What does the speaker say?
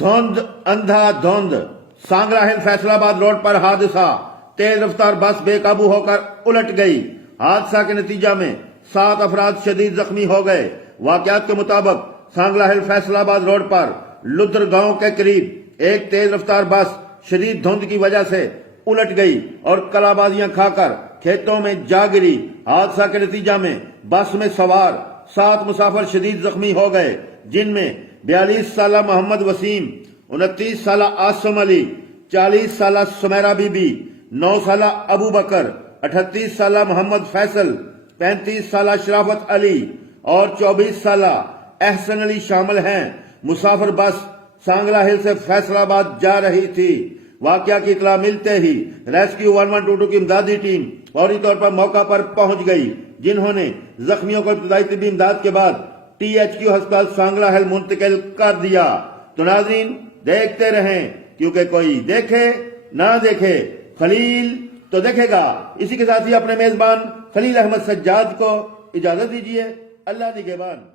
धुंध अंधा धुंध सांगला हिल फैसलाबाद रोड पर हादसा। तेज रफ्तार बस बेकाबू होकर उलट गई। हादसा के नतीजा में 7 अफराद शदीद जख्मी हो गए। वाकयात के मुताबिक सांगला हिल फैसलाबाद रोड पर लुद्र गांव के करीब एक तेज रफ्तार बस शदीद धुंध की वजह से उलट गई और कलाबाजियां खाकर खेतों में जा गिरी। हादसा के नतीजा में बस में सवार 7 मुसाफिर शदीद जख्मी हो गए, जिनमें 42 साला मोहम्मद वसीम, 29 साला आसम अली, 40 साला सुमेरा बीबी, 9 साला अबू बकर, 38 साला मोहम्मद फैसल, 35 साला शराफत अली और 24 साला एहसन अली शामिल हैं। मुसाफिर बस सांगला हिल से फैसलाबाद जा रही थी। वाकया की इतला मिलते ही रेस्क्यू 1122 की इमदादी टीम फौरी तौर पर मौका पर पहुंच गई, जिन्होंने जख्मियों को इब्तदाई तिब्बी इमदाद के बाद THQ अस्पताल सांगला हिल मुंतकिल कर दिया। तो नाज़रीन देखते रहें, क्योंकि कोई देखे ना देखे खलील तो देखेगा। इसी के साथ ही अपने मेजबान खलील अहमद सज्जाद को इजाजत दीजिए। अल्लाह निगहबान।